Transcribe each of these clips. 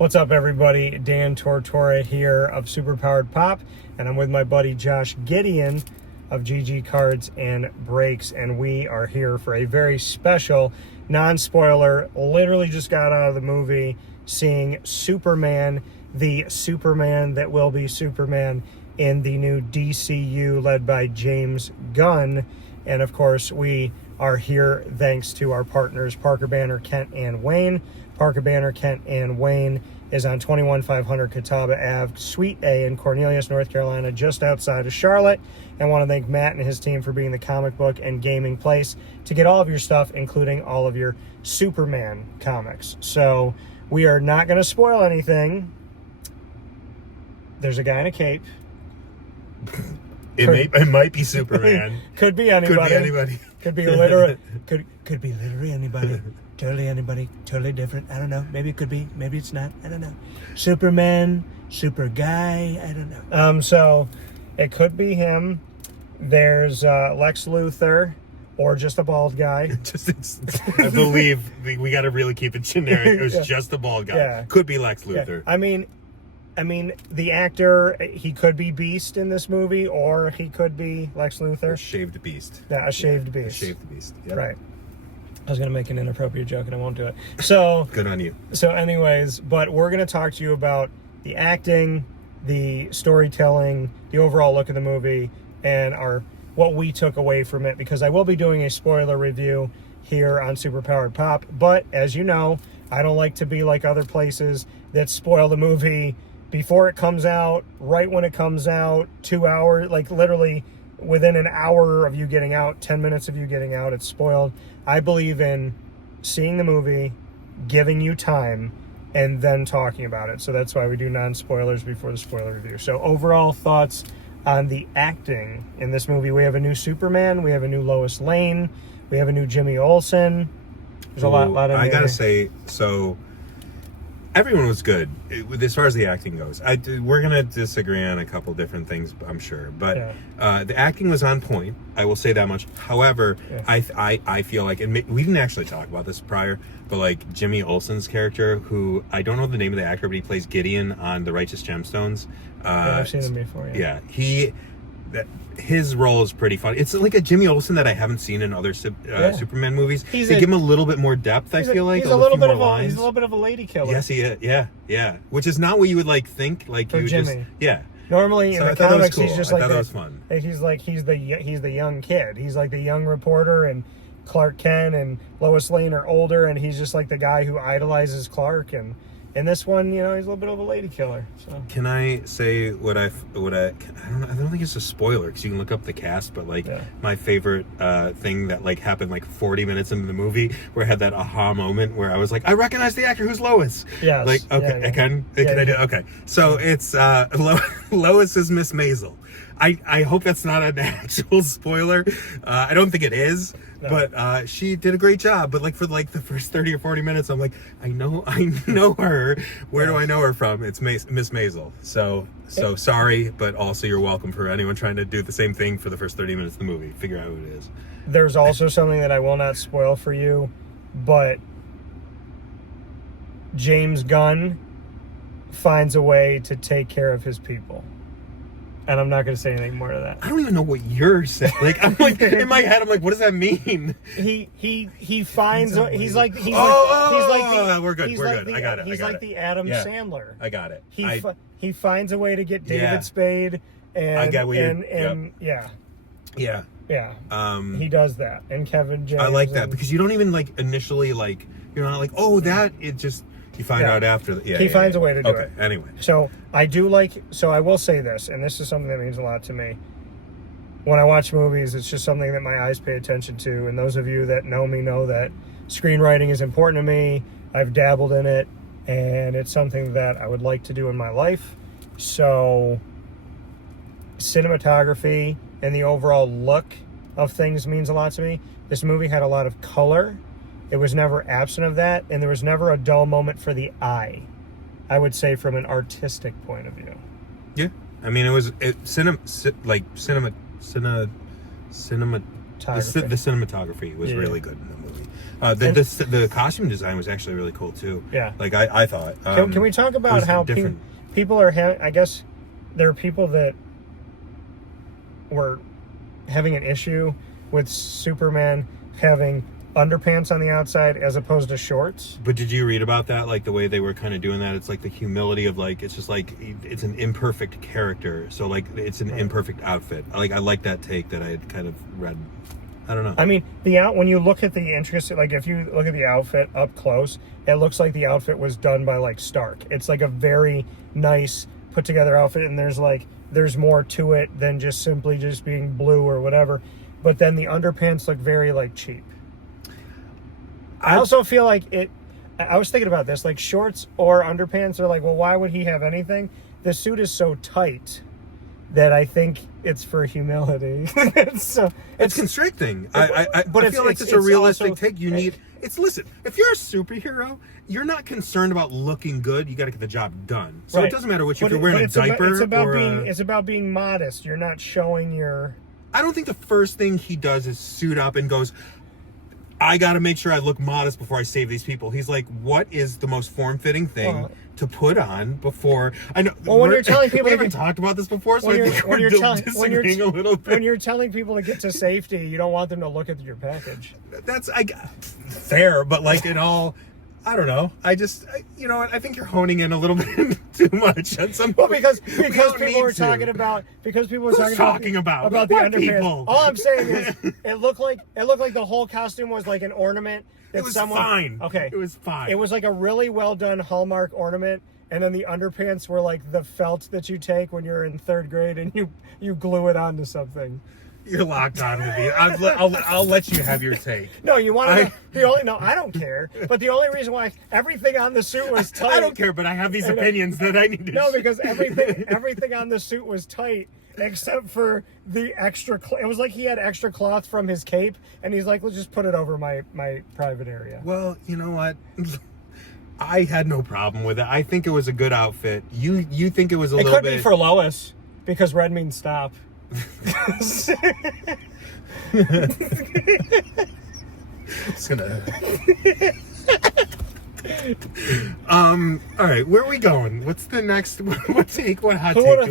What's up, everybody? Dan Tortora here of Superpowered Pop, and I'm with my buddy Josh Gideon of GG Cards and Breaks, and we are here for a very special non-spoiler. Literally just got out of the movie seeing Superman, the Superman that will be Superman in the new DCU led by James Gunn. And of course, we are here thanks to our partners, Parker Banner, Kent, and Wayne. Parker Banner, Kent, and Wayne is on 21500 Catawba Ave, Suite A in Cornelius, North Carolina, just outside of Charlotte. And I want to thank Matt and his team for being the comic book and gaming place to get all of your stuff, including all of your Superman comics. So we are not going to spoil anything. There's a guy in a cape. It might be Superman. Could be anybody. Could be anybody. Could be literally. Could be literally anybody. Totally anybody. Totally different. I don't know. Maybe it could be. Maybe it's not. I don't know. Superman. Super guy. I don't know. So it could be him. There's Lex Luthor, or just a bald guy. I believe we got to really keep it generic. It was just a bald guy. Yeah. Could be Lex Luthor. Yeah. I mean, the actor, he could be Beast in this movie, or he could be Lex Luthor. A shaved beast. Yeah, a shaved beast. A shaved beast. Yep. Right. I was going to make an inappropriate joke, and I won't do it. So good on you. So anyways, but we're going to talk to you about the acting, the storytelling, the overall look of the movie, and what we took away from it, because I will be doing a spoiler review here on Superpowered Pop. But as you know, I don't like to be like other places that spoil the movie before it comes out, right when it comes out, 2 hours, like literally within an hour of you getting out, 10 minutes of you getting out, it's spoiled. I believe in seeing the movie, giving you time, and then talking about it. So that's why we do non-spoilers before the spoiler review. So overall thoughts on the acting in this movie. We have a new Superman, we have a new Lois Lane, we have a new Jimmy Olsen. There's a lot of I gotta say, so everyone was good as far as the acting goes. We're gonna disagree on a couple different things, I'm sure, but the acting was on point. I will say that much. However, I feel like, and we didn't actually talk about this prior, but like Jimmy Olsen's character, who I don't know the name of the actor, but he plays Gideon on The Righteous Gemstones. I've seen him before. Yeah, his role is pretty fun. It's like a Jimmy Olsen that I haven't seen in other Superman movies. They give him a little bit more depth. I feel like he's a little bit of a lady killer. Yes, he is. Yeah. Which is not what you would like think. Like for you Jimmy. Normally in the comics, cool. he's just like that was fun. He's the young kid. He's like the young reporter, and Clark Kent and Lois Lane are older, and he's just like the guy who idolizes Clark. And in this one, he's a little bit of a lady killer. So can I say what I don't think it's a spoiler because you can look up the cast, but my favorite thing that happened 40 minutes into the movie, where I had that aha moment where I was like, I recognize the actor who's Lois. Yeah. Can I do? Okay. So it's Lois is Miss Maisel. I hope that's not an actual spoiler. I don't think it is. No. But she did a great job. But for the first 30 or 40 minutes, I'm like, I know her. Where do I know her from? It's Miss Maisel. So sorry, but also you're welcome for anyone trying to do the same thing for the first 30 minutes of the movie. Figure out who it is. There's also something that I will not spoil for you, but James Gunn finds a way to take care of his people. And I'm not going to say anything more to that. I don't even know what you're saying. I'm in my head, I'm like, what does that mean? He finds we're good. I got it. He's like the Adam Sandler. I got it. He finds a way to get David Spade, and I get yeah. He does that, and Kevin James. I like that because you don't even initially you're not like, oh, that it just. You find out after. He finds a way to do it. Anyway. So I will say this, and this is something that means a lot to me. When I watch movies, it's just something that my eyes pay attention to. And those of you that know me know that screenwriting is important to me. I've dabbled in it, and it's something that I would like to do in my life. So cinematography and the overall look of things means a lot to me. This movie had a lot of color. It was never absent of that, and there was never a dull moment for the eye, I would say, from an artistic point of view. Yeah. I mean, the cinematography was really good in the movie. The costume design was actually really cool too. Yeah. Like I thought. Can we talk about how people are having? I guess there are people that were having an issue with Superman having underpants on the outside as opposed to shorts. But did you read about that? Like the way they were kind of doing that, it's like the humility of like, it's just like, it's an imperfect character. So like, it's an imperfect outfit. Like, I like that take that I had kind of read. I don't know. I mean, when you look at the intricacy, like if you look at the outfit up close, it looks like the outfit was done by like Stark. It's like a very nice put together outfit, and there's more to it than just simply just being blue or whatever. But then the underpants look very like cheap. I also feel like I was thinking about this, like shorts or underpants are like, well, why would he have anything? The suit is so tight that I think it's for humility. It's constricting. I feel like it's a realistic take. Listen, if you're a superhero, you're not concerned about looking good. You got to get the job done. So It doesn't matter if you're wearing a diaper it's about being modest. You're not showing your... I don't think the first thing he does is suit up and goes, I got to make sure I look modest before I save these people. He's like, what is the most form-fitting thing to put on before... I know. Well, when you're telling people... We haven't talked about this before, so I think we're disagreeing a little bit. When you're telling people to get to safety, you don't want them to look at your package. That's fair, but like in all... I don't know. I think you're honing in a little bit too much on some. Well, because people were talking about the underpants. People? All I'm saying is it looked like the whole costume was like an ornament. It was fine. Okay, it was fine. It was like a really well done Hallmark ornament, and then the underpants were like the felt that you take when you're in third grade and you glue it onto something. You're locked on to me. I'll let you have your take. No, you want to. No, I don't care. But the only reason why everything on the suit was tight. I don't care, but I have these opinions that I need to. No, because everything on the suit was tight except for the extra. It was like he had extra cloth from his cape, and he's like, "Let's just put it over my private area." Well, you know what? I had no problem with it. I think it was a good outfit. You think it was a little bit. It could be for Lois because red means stop. It's gonna. All right, where are we going? What's the next? What hot take do we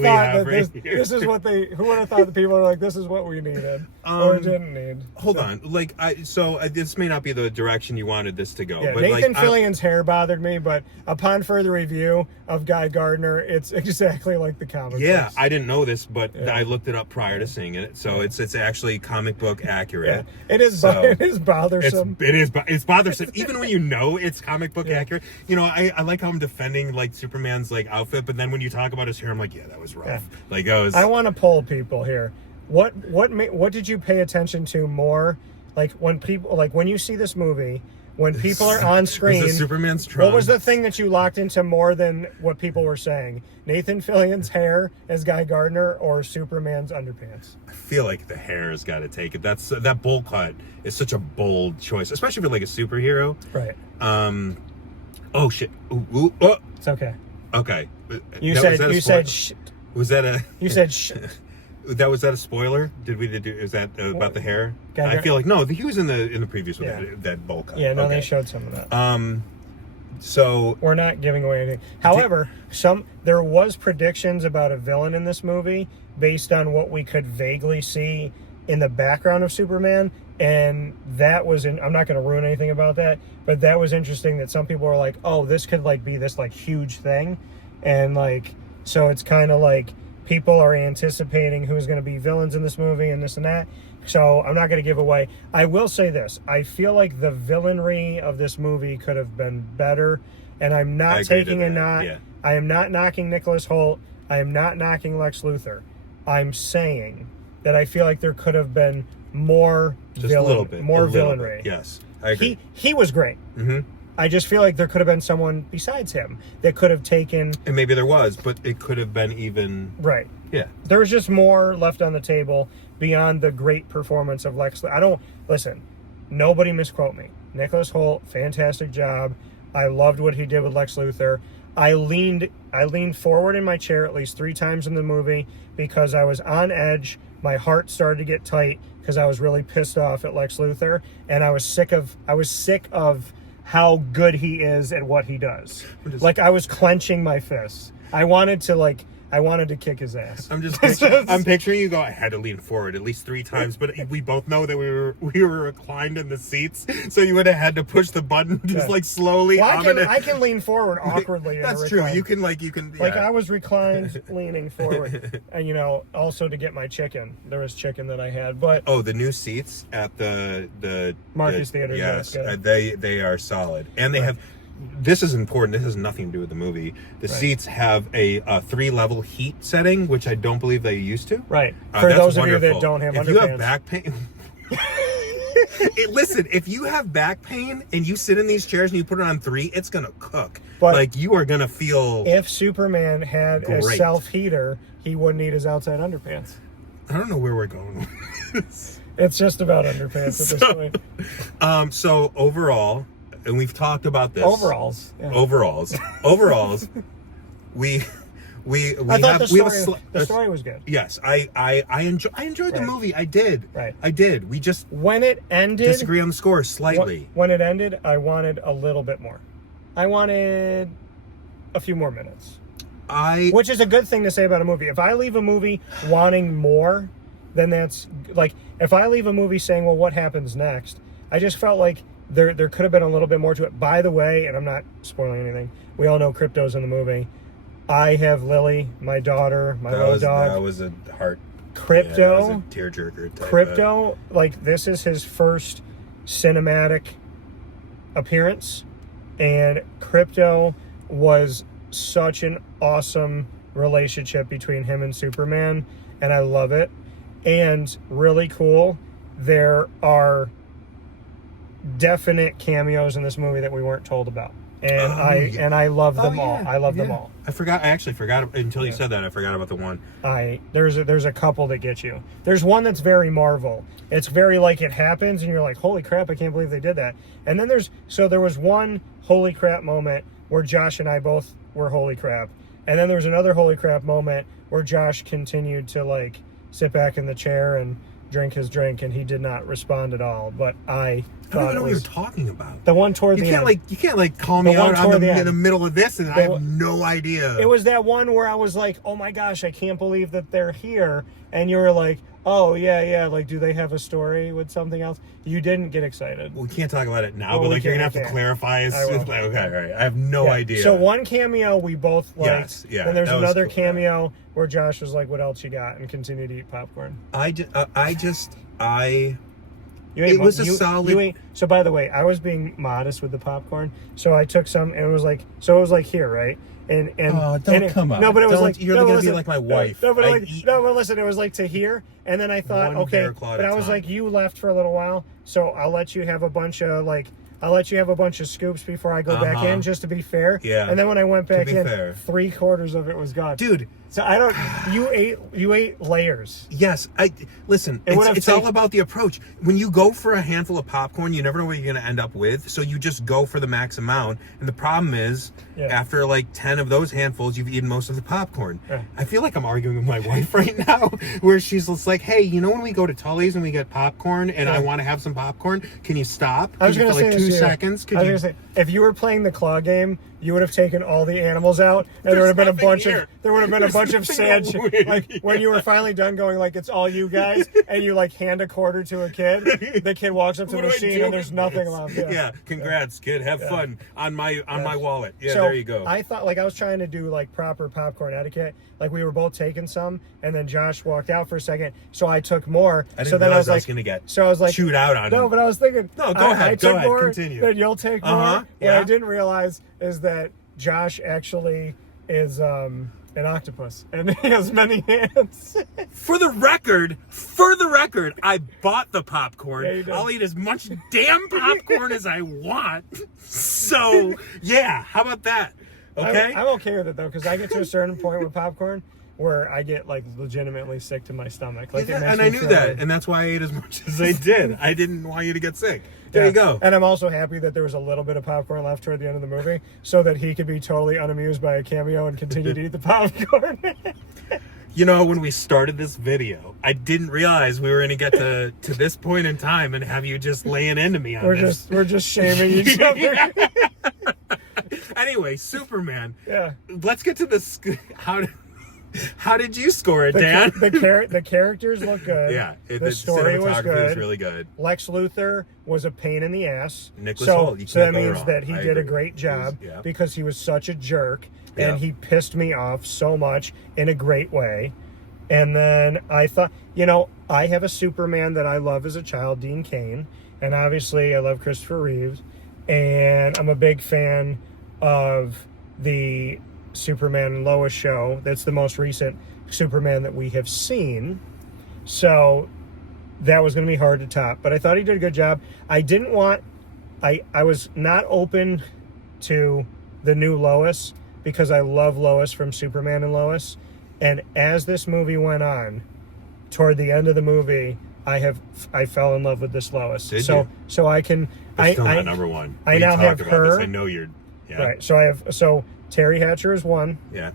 have right here? This is what they. Who would have thought the people are like, this is what we needed or didn't need? Hold on, like this may not be the direction you wanted this to go. Yeah, but Nathan Fillion's hair bothered me, but upon further review of Guy Gardner, it's exactly like the comic. Yeah, books. I didn't know this, but I looked it up prior to seeing it, so it's actually comic book accurate. Yeah, it is. It is bothersome. It's bothersome, even when you know it's comic book accurate. You know, I like how I'm defending like Superman's like outfit, but then when you talk about his hair, I'm like, yeah, that was rough. Yeah. Like I want to poll people here. What did you pay attention to more? Like when you see this movie, when people are on screen, was it Superman's trunk? What was the thing that you locked into more than what people were saying? Nathan Fillion's hair as Guy Gardner or Superman's underpants? I feel like the hair has got to take it. That bowl cut is such a bold choice, especially for like a superhero. Right. Oh shit. Ooh, oh. It's okay. Okay. You said shit. Was that a? You said shit. Was that a spoiler? Is that about the hair? I feel like no. He was in the previous one. That bowl cut. Yeah, no, they showed some of that. So we're not giving away anything. However, there was predictions about a villain in this movie based on what we could vaguely see in the background of Superman, and that was I'm not going to ruin anything about that, but that was interesting that some people were like, "Oh, this could like be this like huge thing," and like so it's kind of like people are anticipating who's going to be villains in this movie and this and that. So I'm not going to give away. I will say this. I feel like the villainry of this movie could have been better. And I'm not taking a knock. Yeah. I am not knocking Nicholas Hoult. I am not knocking Lex Luthor. I'm saying that I feel like there could have been more villainry. Yes, I agree. He was great. Mm-hmm. I just feel like there could have been someone besides him that could have taken... And maybe there was, but it could have been even... Right. Yeah. There was just more left on the table beyond the great performance of Lex Luthor. Listen, nobody misquote me. Nicholas Hoult, fantastic job. I loved what he did with Lex Luthor. I leaned forward in my chair at least 3 times in the movie because I was on edge. My heart started to get tight because I was really pissed off at Lex Luthor, and I was sick of how good he is at what he does. Like, I was clenching my fists. I wanted to kick his ass. I'm picturing you go, I had to lean forward at least 3 times, but we both know that we were reclined in the seats, so you would have had to push the button just like slowly. Well, I can lean forward awkwardly. That's true. You can. Like, I was reclined, leaning forward, and also to get my chicken. There was chicken that I had, but the new seats at the Marcus Theater. Yes, they are solid, and they have. This is important. This has nothing to do with the movie. The seats have a 3-level heat setting, which I don't believe they used to. Right. For those of you that don't have underpants. If you have back pain... listen, if you have back pain and you sit in these chairs and you put it on 3, it's going to cook. But like, you are going to feel... If Superman had a self-heater, he wouldn't need his outside underpants. I don't know where we're going with this. It's just about underpants at this point. So overall... And we've talked about this. Overalls. Yeah. Overalls. We the story was good. Yes, I enjoyed the movie. I did. Right. I did. We just when it ended disagree on the score slightly. When it ended, I wanted a little bit more. I wanted a few more minutes. Which is a good thing to say about a movie. If I leave a movie wanting more, then that's like if I leave a movie saying, "Well, what happens next?" I just felt like there could have been a little bit more to it. By the way, and I'm not spoiling anything, we all know Crypto's in the movie. I have Lily, my daughter, my little dog. That was a heart. Crypto. Yeah, that was a tearjerker. Crypto, like, this is his first cinematic appearance, and Crypto was such an awesome relationship between him and Superman, and I love it. And really cool, there are definite cameos in this movie that we weren't told about, and I love them all. I love them all. I actually forgot until you said that. I forgot about the one. There's a couple that get you. There's one that's very Marvel. It's very like it happens, and you're like, holy crap, I can't believe they did that. And then there was one holy crap moment where Josh and I both were holy crap, and then there was another holy crap moment where Josh continued to like sit back in the chair and drink his drink, and he did not respond at all. But I don't even know what you're talking about. The one toward the end. You can't call me out in the middle of this, and I have no idea. It was that one where I was like, oh my gosh, I can't believe that they're here. And you were like, oh, yeah, like, do they have a story with something else? You didn't get excited. Well, we can't talk about it now, but like, you're going to have to clarify. Okay, all right. I have no idea. So one cameo we both liked. Yes, yeah. Then there's another cameo where Josh was like, what else you got? And continued to eat popcorn. It was a solid... So, by the way, I was being modest with the popcorn. So I took some, and it was like here, right? Come on. No, but it was like... You're going to be like my wife. No, but listen, it was like to here, and then I thought, okay, but I was like, you left for a little while, so I'll let you have a bunch of, scoops before I go back in, just to be fair. Yeah. And then when I went back in, 3/4 of it was gone. Dude. So I don't... You ate layers. Yes. Listen, it's all about the approach. When you go for a handful of popcorn, you never know what you're going to end up with. So you just go for the max amount. And the problem is, after like 10 of those handfuls, you've eaten most of the popcorn. Yeah. I feel like I'm arguing with my wife right now, where she's just like, hey, when we go to Tully's and we get popcorn and I want to have some popcorn, can you stop? I was going to say 2 seconds? I was going to say, if you were playing the claw game, you would have taken all the animals out, and there would have been a bunch of sad shit. Like when you were finally done going, like, it's all you guys, and you like hand a quarter to a kid. The kid walks up to the machine, and there's nothing left. Yeah, congrats, kid. Have fun on my wallet. Yeah, so there you go. I thought, like, I was trying to do like proper popcorn etiquette. Like, we were both taking some, and then Josh walked out for a second, so I took more. I didn't realize I was going to get chewed out on. No, but I was thinking, no, go ahead, continue. Then you'll take more. What I didn't realize is that Josh actually is an octopus, and he has many hands. For the record, I bought the popcorn. Yeah, you did. I'll eat as much damn popcorn as I want. So, yeah, how about that? Okay? I'm okay with it, though, because I get to a certain point with popcorn where I get, like, legitimately sick to my stomach. Like, and I knew that, and that's why I ate as much as I did. I didn't want you to get sick. There you go. And I'm also happy that there was a little bit of popcorn left toward the end of the movie so that he could be totally unamused by a cameo and continue to eat the popcorn. You know, when we started this video, I didn't realize we were going to get to this point in time and have you just laying into me on this. We're just shaming each other. Anyway, Superman. Yeah. Let's get to this. How did you score it, Dan? The characters look good. Yeah. The story was good. Was really good. Lex Luthor was a pain in the ass. Nicholas Hoult, so that means that he did a great job because he was such a jerk and he pissed me off so much in a great way. And then I thought, I have a Superman that I love as a child, Dean Cain, and obviously I love Christopher Reeves, and I'm a big fan of the Superman and Lois show. That's the most recent Superman that we have seen. So that was going to be hard to top. But I thought he did a good job. I was not open to the new Lois because I love Lois from Superman and Lois. And as this movie went on, toward the end of the movie, I fell in love with this Lois. Did you? So I can. It's still not number one. I now have her. This. I know you're. Yeah. Right. So Terry Hatcher is one. Yeah.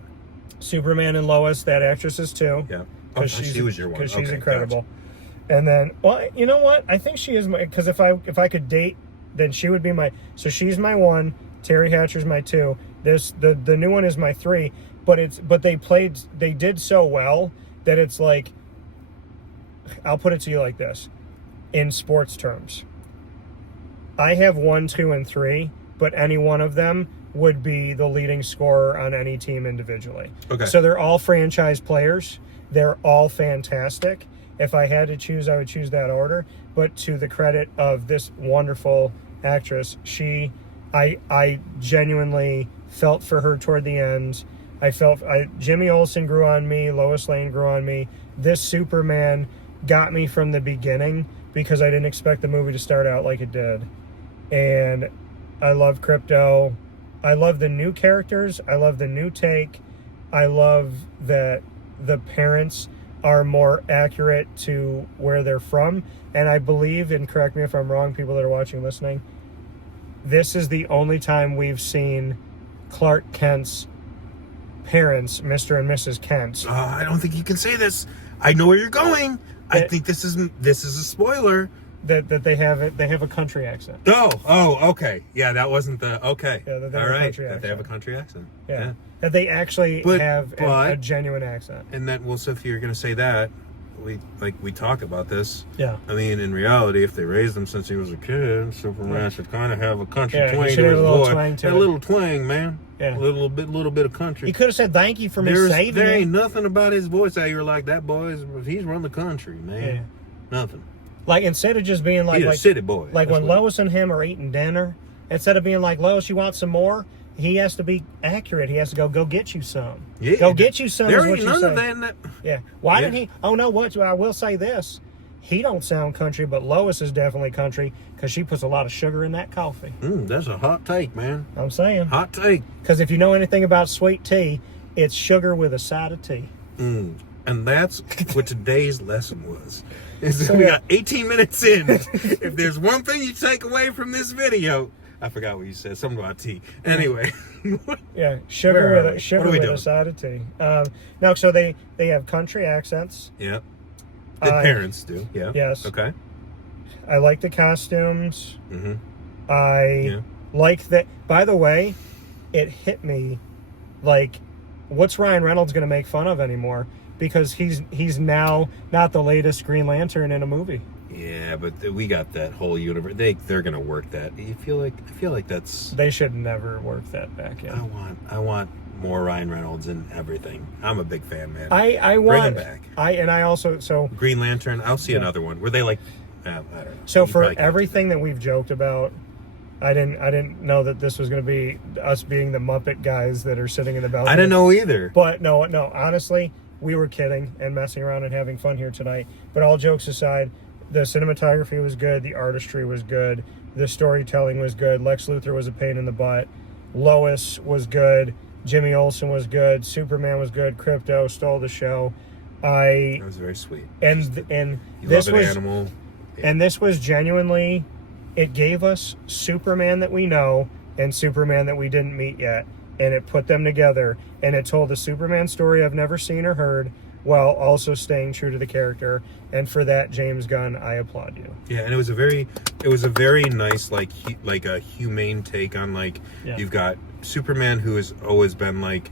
Superman and Lois, that actress is two. Yeah. She was your one. Because she's incredible. Gotcha. And then, well, you know what? I think she is my. Because if I could date, then she would be my. So she's my one. Terry Hatcher's my two. The new one is my three. But they did so well that it's like. I'll put it to you like this, in sports terms. I have 1, 2, and 3, but any one of them would be the leading scorer on any team individually. Okay. So they're all franchise players. They're all fantastic. If I had to choose, I would choose that order. But to the credit of this wonderful actress, I genuinely felt for her toward the end. Jimmy Olsen grew on me. Lois Lane grew on me. This Superman got me from the beginning because I didn't expect the movie to start out like it did. And I love Crypto. I love the new characters. I love the new take. I love that the parents are more accurate to where they're from. And I believe, and correct me if I'm wrong, people that are watching and listening, this is the only time we've seen Clark Kent's parents, Mr. and Mrs. Kent. I don't think you can say this. I know where you're going. I think this is a spoiler. That they have a country accent. Oh, okay. Yeah, that wasn't the okay. Yeah, that they all have a right. country That accent. they have a country accent. Yeah. That they actually have a genuine accent. And that, well, so if you're gonna say that, we talk about this. Yeah. I mean, in reality, if they raised him since he was a kid, Superman should kind of have a country twang he to should have his a little voice. twang to A it. little twang, man. Yeah. A little bit of country. He could have said thank you for me saving There it. ain't nothing about his voice that you're like, that boy's, he's run the country, man. Yeah. Nothing. Like, instead of just being He's a city boy. Like when Lois and him are eating dinner, instead of being like, Lois, you want some more? He has to be accurate. He has to go get you some. Yeah. Go get you some. There ain't none of that in that. Yeah. Why didn't he? Oh, no, what? I will say this. He don't sound country, but Lois is definitely country because she puts a lot of sugar in that coffee. That's a hot take, man. I'm saying. Hot take. Because if you know anything about sweet tea, it's sugar with a side of tea. And that's what today's lesson was. We got 18 minutes in. If there's one thing you take away from this video, I forgot what you said. Something about tea. Anyway. Yeah, sugar with a side of tea. No, so they have country accents. Yeah. The parents do. Yeah. Yes. Okay. I like the costumes. Mm-hmm. I like that. By the way, it hit me like, what's Ryan Reynolds going to make fun of anymore? Because he's now not the latest Green Lantern in a movie. Yeah, but we got that whole universe. They're gonna work that. I feel like that's. They should never work that back in. I want more Ryan Reynolds in everything. I'm a big fan, man. I want bring him back. I also Green Lantern. I'll see another one. Were they like? I don't know. So for everything that we've joked about, I didn't know that this was going to be us being the Muppet guys that are sitting in the balcony. I didn't know either. But no. Honestly, we were kidding and messing around and having fun here tonight. But all jokes aside, the cinematography was good. The artistry was good. The storytelling was good. Lex Luthor was a pain in the butt. Lois was good. Jimmy Olsen was good. Superman was good. Crypto stole the show. That was very sweet. And you this love an was animal. And this was genuinely it gave us Superman that we know and Superman that we didn't meet yet, and it put them together, and it told a Superman story I've never seen or heard, while also staying true to the character. And for that, James Gunn, I applaud you. Yeah, and it was a very nice, like a humane take on, like, you've got Superman, who has always been like,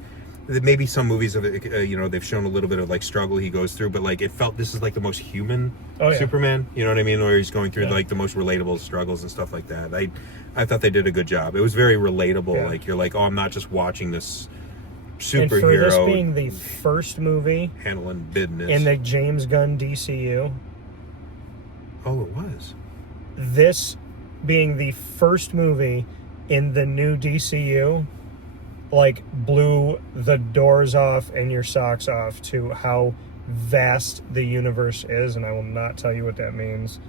maybe some movies of it, they've shown a little bit of like struggle he goes through, but like it felt this is like the most human Superman, you know what I mean, where he's going through like the most relatable struggles and stuff like that. I thought they did a good job. It was very relatable. Like, you're like, oh, I'm not just watching this superhero. And for this being the first movie handling business in the James Gunn DCU. Oh, it was. This being the first movie in the new DCU, like, blew the doors off and your socks off to how vast the universe is, and I will not tell you what that means.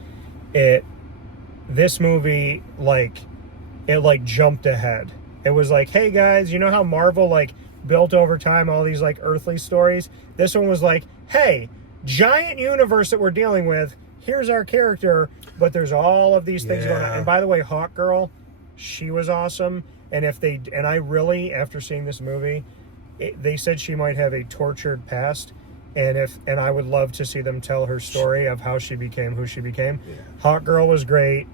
This movie, it jumped ahead. It was like, hey guys, you know how Marvel like built over time all these like earthly stories? This one was like, hey, giant universe that we're dealing with, here's our character, but there's all of these things going on. And by the way, Hawk Girl, she was awesome. And I really, after seeing this movie, they said she might have a tortured past, and I would love to see them tell her story of how she became who she became. Yeah. Hawk Girl was great.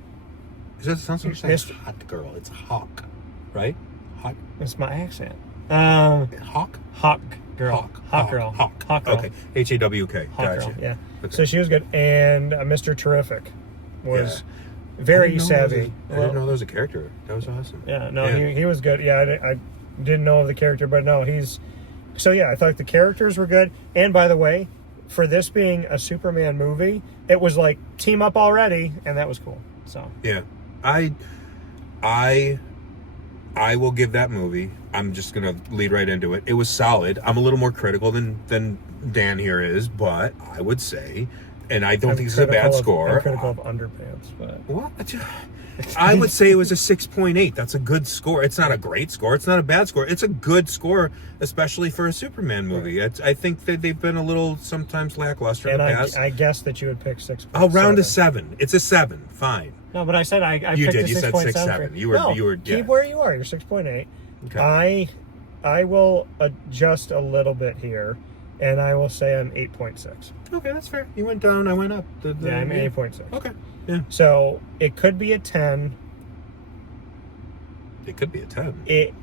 It sounds like you're saying Hot Girl. It's Hawk, right? Hawk. It's my accent. Hawk. Hawk Girl. Hawk Girl. Hawk Girl. Okay. HAWK. Gotcha. Girl, yeah. Okay. So she was good, and Mr. Terrific was. Very savvy. I didn't know there was a character. That was awesome. Yeah, no, yeah. He was good. Yeah, I didn't know of the character, but no, So yeah, I thought the characters were good. And by the way, for this being a Superman movie, it was like team up already, and that was cool. So yeah, I will give that movie. I'm just gonna lead right into it. It was solid. I'm a little more critical than Dan here is, but I would say. And I don't think it's a bad score. I'm critical of underpants, but... What? I would say it was a 6.8. That's a good score. It's not a great score. It's not a bad score. It's a good score, especially for a Superman movie. Right. I think that they've been a little sometimes lackluster in the past. I guess that you would pick 6.7. I'll round a 7. It's a 7. Fine. No, but I said I picked a 6.7. You said 6.7. You were keep where you are. You're 6.8. Okay. I will adjust a little bit here. And I will say I'm 8.6. Okay, that's fair. You went down, I went up. Yeah, I'm 8.6. Okay, yeah. So, it could be a 10. It could be a 10. It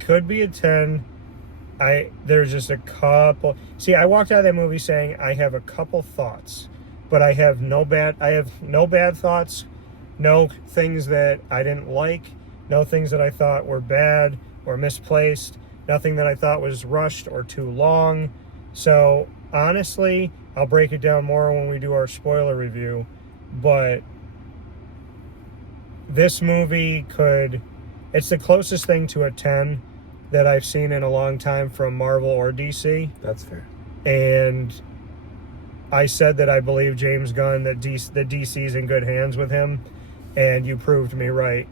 could be a 10. There's just a couple... See, I walked out of that movie saying I have a couple thoughts. But I have no bad thoughts. No things that I didn't like. No things that I thought were bad or misplaced. Nothing that I thought was rushed or too long. So, honestly, I'll break it down more when we do our spoiler review. But this movie it's the closest thing to a 10 that I've seen in a long time from Marvel or DC. That's fair. And I said that I believe James Gunn, that DC's in good hands with him. And you proved me right,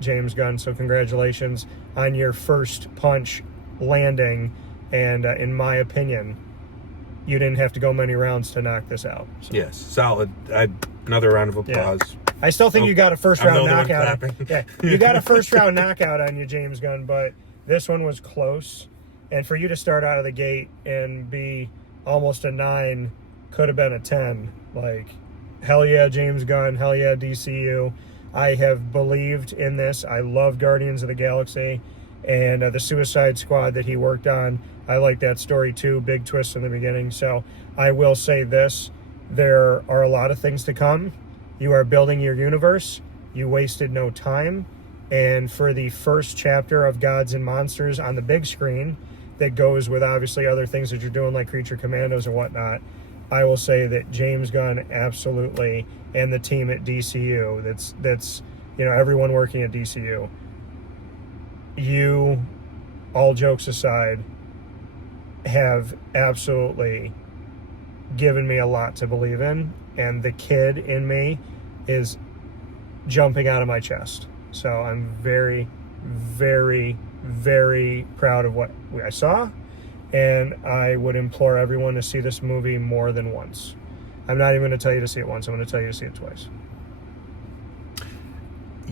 James Gunn. So congratulations on your first punch landing, and in my opinion, you didn't have to go many rounds to knock this out. So. Yes, solid. Another round of applause. Yeah. I still think you got a first round knockout. You got a first round knockout on you, James Gunn, but this one was close. And for you to start out of the gate and be almost a 9, could have been a 10. Like, hell yeah, James Gunn. Hell yeah, DCU. I have believed in this. I love Guardians of the Galaxy. And the Suicide Squad that he worked on, I like that story too. Big twist in the beginning. So I will say this. There are a lot of things to come. You are building your universe. You wasted no time. And for the first chapter of Gods and Monsters on the big screen, that goes with obviously other things that you're doing like Creature Commandos and whatnot, I will say that James Gunn absolutely, and the team at DCU, that's everyone working at DCU, you, all jokes aside, have absolutely given me a lot to believe in, and the kid in me is jumping out of my chest. So I'm very, very, very proud of what I saw, and I would implore everyone to see this movie more than once. I'm not even going to tell you to see it once. I'm going to tell you to see it twice.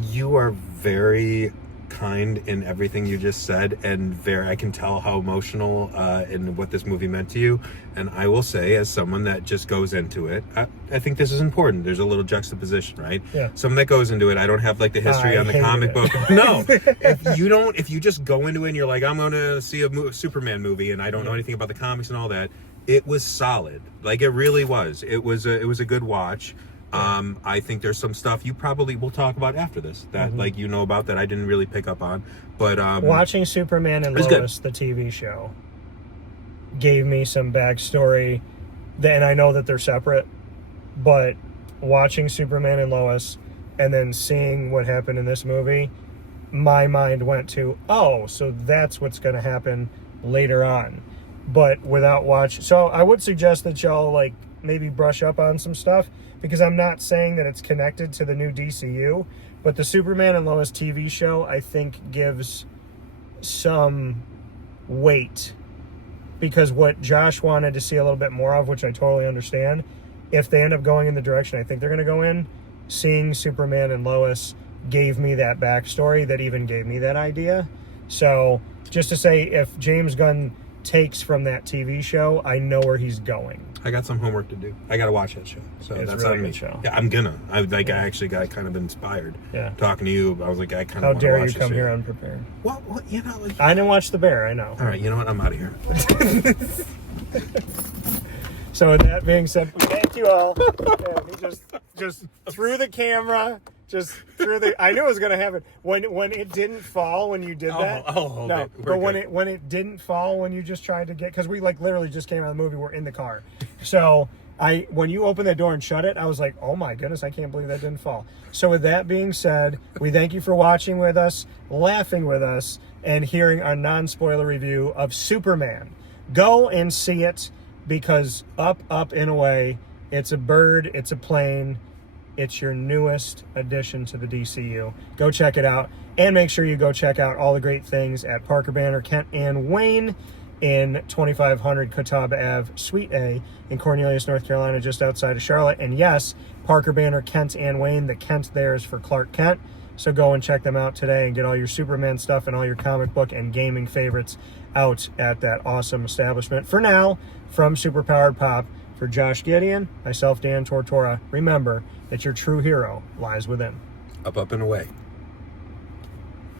You are very kind in everything you just said, and I can tell how emotional and what this movie meant to you. And I will say, as someone that just goes into it, I think this is important. There's a little juxtaposition, right? Yeah. Someone that goes into it, I don't have like the history on the comic book. No, if you just go into it and you're like, I'm going to see a Superman movie, and I don't know anything about the comics and all that, it was solid. Like, it really was. It was a good watch. I think there's some stuff you probably will talk about after this that like you know about that I didn't really pick up on, but watching Superman and Lois, the TV show, gave me some backstory, and I know that they're separate, but watching Superman and Lois and then seeing what happened in this movie, my mind went to, oh, so that's what's going to happen later on. But without so I would suggest that y'all like maybe brush up on some stuff, because I'm not saying that it's connected to the new DCU, but the Superman and Lois TV show, I think, gives some weight, because what Josh wanted to see a little bit more of, which I totally understand, if they end up going in the direction I think they're going to go in, seeing Superman and Lois gave me that backstory that even gave me that idea. So just to say, if James Gunn takes from that TV show, I know where he's going. I got some homework to do. I got to watch that show. So it's that's a really on me. good show. Yeah, I'm gonna. I actually got kind of inspired. Yeah. Talking to you, I was like, I kind of. How want to dare watch you come this here unprepared? Well, you know. Like, I didn't watch The Bear. I know. all right, you know what? I'm out of here. So with that being said, thank you all. Yeah, he just threw the camera. Just threw the. I knew it was going to happen when it didn't fall when you did that. I'll hold no, it. but when it didn't fall when you just tried to get, because we like literally just came out of the movie. We're in the car, so when you opened that door and shut it, I was like, oh my goodness, I can't believe that didn't fall. So with that being said, we thank you for watching with us, laughing with us, and hearing our non-spoiler review of Superman. Go and see it, because up and away, it's a bird, it's a plane. It's your newest addition to the DCU. Go check it out. And make sure you go check out all the great things at Parker Banner, Kent, and Wayne in 2500 Catawba Ave, Suite A in Cornelius, North Carolina, just outside of Charlotte. And yes, Parker Banner, Kent, and Wayne. The Kent there is for Clark Kent. So go and check them out today and get all your Superman stuff and all your comic book and gaming favorites out at that awesome establishment. For now, from Superpowered Pop, for Josh Gideon, myself, Dan Tortora, remember that your true hero lies within. Up and away.